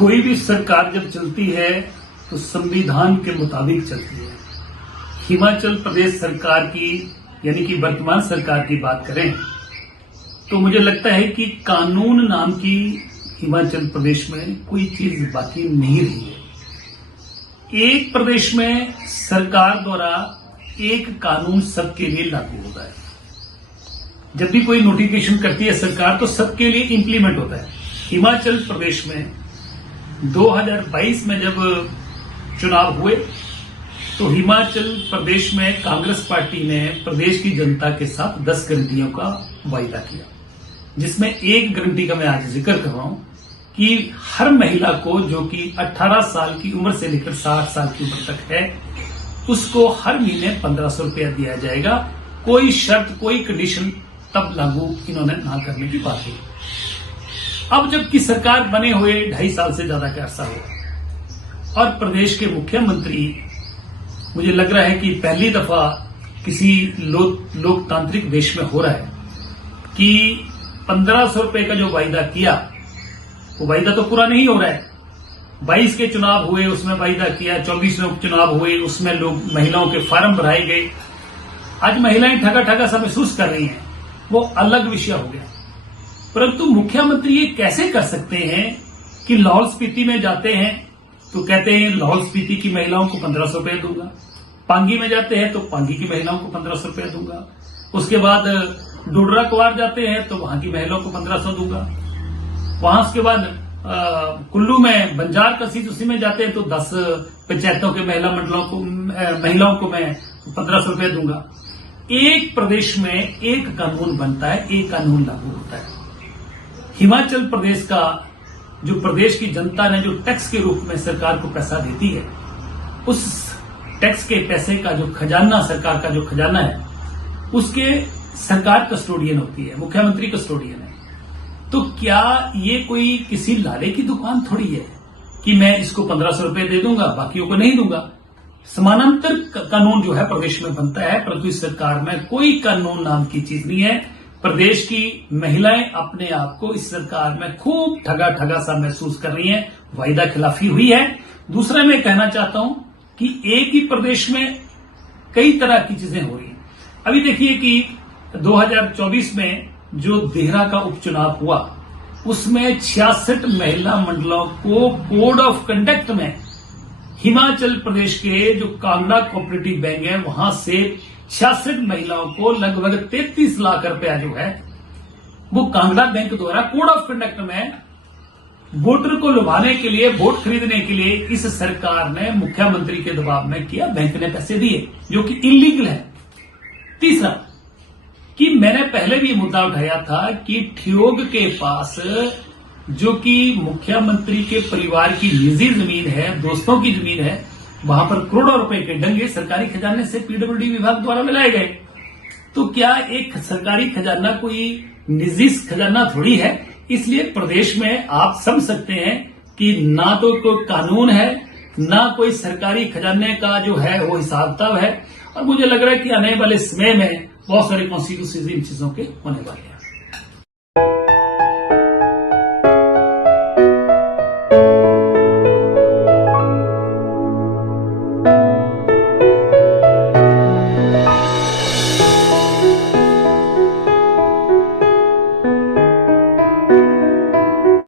कोई भी सरकार जब चलती है तो संविधान के मुताबिक चलती है। हिमाचल प्रदेश सरकार की यानी कि वर्तमान सरकार की बात करें तो मुझे लगता है कि कानून नाम की हिमाचल प्रदेश में कोई चीज बाकी नहीं रही है। एक प्रदेश में सरकार द्वारा एक कानून सबके लिए लागू होता है। जब भी कोई नोटिफिकेशन करती है सरकार तो सबके लिए इंप्लीमेंट होता है। हिमाचल प्रदेश में 2022 में जब चुनाव हुए तो हिमाचल प्रदेश में कांग्रेस पार्टी ने प्रदेश की जनता के साथ 10 गारंटियों का वायदा किया, जिसमें एक गारंटी का मैं आज जिक्र कर रहा हूं कि हर महिला को जो कि 18 साल की उम्र से लेकर 60 साल की उम्र तक है उसको हर महीने 1500 रुपया दिया जाएगा। कोई शर्त कोई कंडीशन तब लागू इन्होंने ना करने की बात की। अब जबकि सरकार बने हुए 2.5 साल से ज्यादा का अरसा हुआ और प्रदेश के मुख्यमंत्री मुझे लग रहा है कि पहली दफा किसी लोकतांत्रिक देश में हो रहा है कि 1500 रुपए का जो वायदा किया वो वायदा तो पूरा नहीं हो रहा है। 22 के चुनाव हुए उसमें वायदा किया, 24 में उपचुनाव हुए उसमें लोग महिलाओं के फार्म भराए गए। आज महिलाएं ठगा ठगा सा महसूस कर रही हैं, वो अलग विषय हो गया। परंतु मुख्यमंत्री ये कैसे कर सकते हैं कि लाहौल स्पीति में जाते हैं तो कहते हैं लाहौल स्पीति की महिलाओं को 1500 रुपए दूंगा, पांगी में जाते हैं तो पांगी की महिलाओं को 1500 रुपए दूंगा, उसके बाद डोडरा कुवार जाते हैं तो वहां की महिलाओं को 1500 दूंगा, वहां उसके बाद कुल्लू में बंजार कसीस उसी में जाते हैं तो 10 पंचायतों के महिलाओं को मैं 1500 रुपए दूंगा। एक प्रदेश में एक कानून बनता है, एक कानून लागू होता है। हिमाचल प्रदेश का जो प्रदेश की जनता ने जो टैक्स के रूप में सरकार को पैसा देती है, उस टैक्स के पैसे का जो खजाना सरकार का जो खजाना है उसके सरकार कस्टोडियन होती है, मुख्यमंत्री कस्टोडियन है। तो क्या ये कोई किसी लाले की दुकान थोड़ी है कि मैं इसको 1500 रुपए दे दूंगा बाकियों को नहीं दूंगा। समानांतर कानून जो है प्रदेश में बनता है, परंतु इस सरकार में कोई कानून नाम की चीज नहीं है। प्रदेश की महिलाएं अपने आप को इस सरकार में खूब ठगा ठगा सा महसूस कर रही हैं, वायदा खिलाफी हुई है। दूसरा मैं कहना चाहता हूं कि एक ही प्रदेश में कई तरह की चीजें हो रही हैं। अभी देखिए कि 2024 में जो देहरा का उपचुनाव हुआ उसमें 66 महिला मंडलों को कोड ऑफ कंडक्ट में हिमाचल प्रदेश के जो कांगड़ा कोऑपरेटिव बैंक है वहां से 66 महिलाओं को लगभग 33 लाख रुपया जो है वो कांगड़ा बैंक द्वारा कोड ऑफ कंडक्ट में वोटर को लुभाने के लिए, वोट खरीदने के लिए इस सरकार ने मुख्यमंत्री के दबाव में किया, बैंक ने पैसे दिए जो कि इलीगल है। तीसरा कि मैंने पहले भी मुद्दा उठाया था कि ठियोग के पास जो कि मुख्यमंत्री के परिवार की निजी जमीन है, दोस्तों की जमीन है, वहां पर करोड़ों रुपए के डंगे सरकारी खजाने से पीडब्ल्यूडी विभाग द्वारा मिलाए गए। तो क्या एक सरकारी खजाना कोई निजी खजाना थोड़ी है? इसलिए प्रदेश में आप समझ सकते हैं कि ना तो कोई कानून है, ना कोई सरकारी खजाने का जो है वो हिसाब किताब है। और मुझे लग रहा है कि आने वाले समय में बहुत सारे कॉन्स्टिट्यूंसीज इन चीजों के होने वाले हैं।